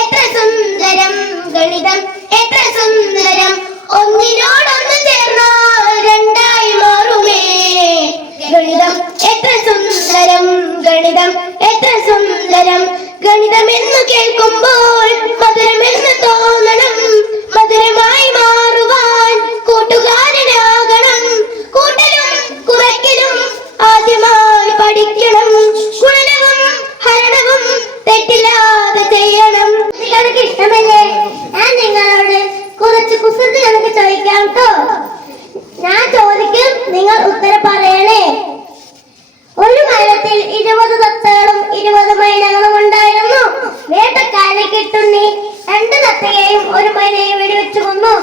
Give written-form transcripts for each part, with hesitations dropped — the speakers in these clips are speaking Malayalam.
എത്ര സുന്ദരം ഗണിതം എത്ര സുന്ദരം ഒന്നിനോടൊന്ന് ചേർന്നാൽ രണ്ടായി മാറുമേ ഗണിതം എത്ര സുന്ദരം ഗണിതം എത്ര സുന്ദരം ഗണിതമെന്ന് കേൾക്കുമ്പോൾ മധുരമെന്ന് തോന്നണം മധുരമായി മാറുവാൻ കൂട്ടുകാരനാകണം കൂട്ടലും കുറയ്ക്കലും ആദ്യമായി പഠിക്കണം ഗുണനവും ഹരണവും തെറ്റില്ലാതെ ചെയ്യണം. നിങ്ങൾക്ക് ഇഷ്ടമല്ലേ? ഞാൻ നിങ്ങളോട് കുറച്ച് കുസൃതി നമുക്ക് ചോദിക്കാം കേട്ടോ. ഞാൻ ചോദിക്കും, നിങ്ങൾ ഉത്തരം പറയണേ. ഒരു മരത്തിൽ 20 തത്തകളും 20 മൈനകളും ഉണ്ടായിരുന്നു. വേട്ടക്കാരനെ കിട്ടുണ്ണി 2 തത്തയെയും 1 മൈനയെയും വെടിവെച്ചു കൊന്നു.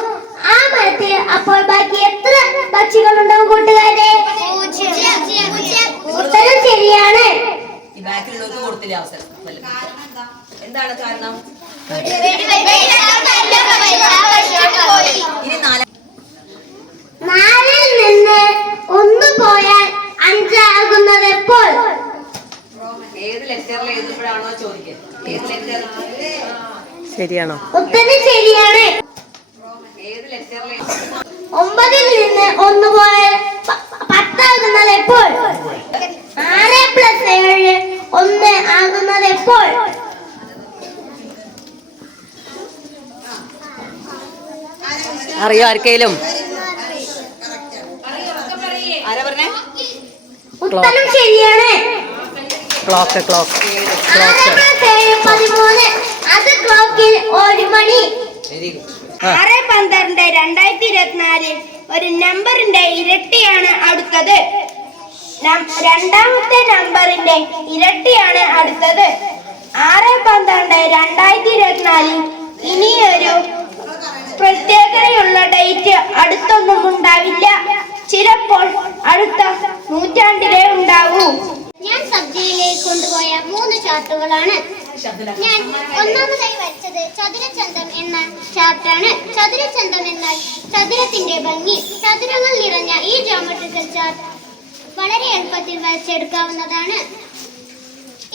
ആ മരത്തിൽ അപ്പോൾ ബാക്കി എത്ര പക്ഷികൾ ഉണ്ടാവും കൂട്ടുകാരെ? ഉത്തരം ശരിയാണ്. എന്താണ് കാരണം? നാലിൽ നിന്ന് 1 പോയാൽ 5 ആകുന്നത് എപ്പോൾ? ഏത് ലെറ്ററിൽ എഴുതുമ്പോഴാണോ ചോദിക്കുന്നത്? ഏത് ലെറ്റർ ശരിയാണോ? ഉത്തരം ശരിയാണ്. ഏത് ലെറ്ററിൽ 9ൽ നിന്ന് 1 പോയാൽ 10 ആകുന്നത് എപ്പോൾ? 6 + 7 1 ആകുന്നത് എപ്പോൾ? അറിയോ ആർക്കെങ്കിലും? ആരാ പറഞ്ഞേ? ഉത്തരം ശരിയാണ്. ക്ലോക്ക് 6 + 7 13. അത് ക്ലോക്കിൽ 1 മണി. 6/12/2024 ഒരു നമ്പറിന്റെ ഇരട്ടിയാണ് അടുത്തത്. രണ്ടാമത്തെ നമ്പറിന്റെ ഇരട്ടിയാണ് അടുത്തത്. 6/12/2024 ഇനിയൊരു പ്രത്യേകതയുള്ള ഡേറ്റ് അടുത്തൊന്നും ഉണ്ടാവില്ല. ചിലപ്പോൾ അടുത്ത നൂറ്റാണ്ടിലേ ഉണ്ടാവൂ. ഞാൻ സബ്ജിയിലേക്ക് കൊണ്ടുപോയ 3 ചാർട്ടുകളാണ്. ഞാൻ ഒന്നാമതായി വരച്ചത് ചതുരചന്തം എന്ന ചാർട്ടാണ്. ചതുരചന്തം എന്നാൽ ചതുരത്തിന്റെ ഭംഗി. ചതുരങ്ങൾ നിറഞ്ഞ ഈ ജോമെട്രിക്കൽ ചാർട്ട് വളരെ എളുപ്പത്തിൽ വരച്ചെടുക്കാവുന്നതാണ്.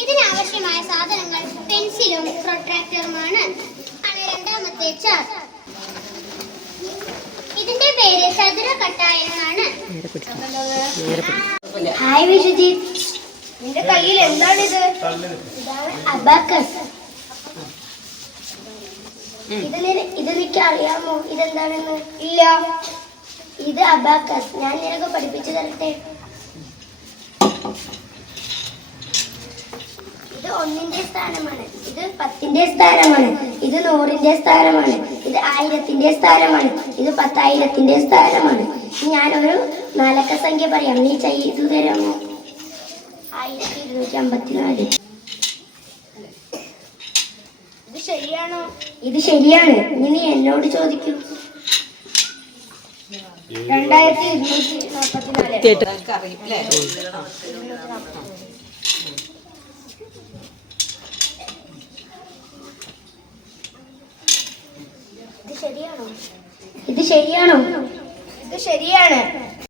ഇതിനാവശ്യമായ സാധനങ്ങൾ പെൻസിലും പ്രൊട്രാക്ടറുമാണ്. രണ്ടാമത്തെ ചാർട്ട്. ഇതിന്റെ പേര് ചതുരക്കട്ട എന്നാണ്. ഹായ് വിശ്വജിത്ത്, നിന്റെ കയ്യിൽ എന്താണിത്? ഇതാണ് അബാക്കസ്. ഇത് നിനക്ക് അറിയാമോ ഇതെന്താണെന്ന്? ഇല്ല. ഇത് അബാക്കസ്. ഞാൻ നിനക്ക് പഠിപ്പിച്ചു തരട്ടെ. ഇത് 1ന്റെ സ്ഥാനമാണ്. ഇത് 10ന്റെ സ്ഥാനമാണ്. ഇത് 100ന്റെ സ്ഥാനമാണ്. ഇത് 1000ന്റെ സ്ഥാനമാണ്. ഇത് 10,000ന്റെ സ്ഥാനമാണ്. ഞാനൊരു 4 അക്ക സംഖ്യ പറയാം, നീ ചെയ്തു തരാമോ? 1254. ഇത് ശരിയാണോ? ഇത് ശരിയാണ്. ഇനി എന്നോട് ചോദിക്കൂ. 2244. ഇത് ശരിയാണോ? ഇത് ശരിയാണോ? ഇത് ശരിയാണ്.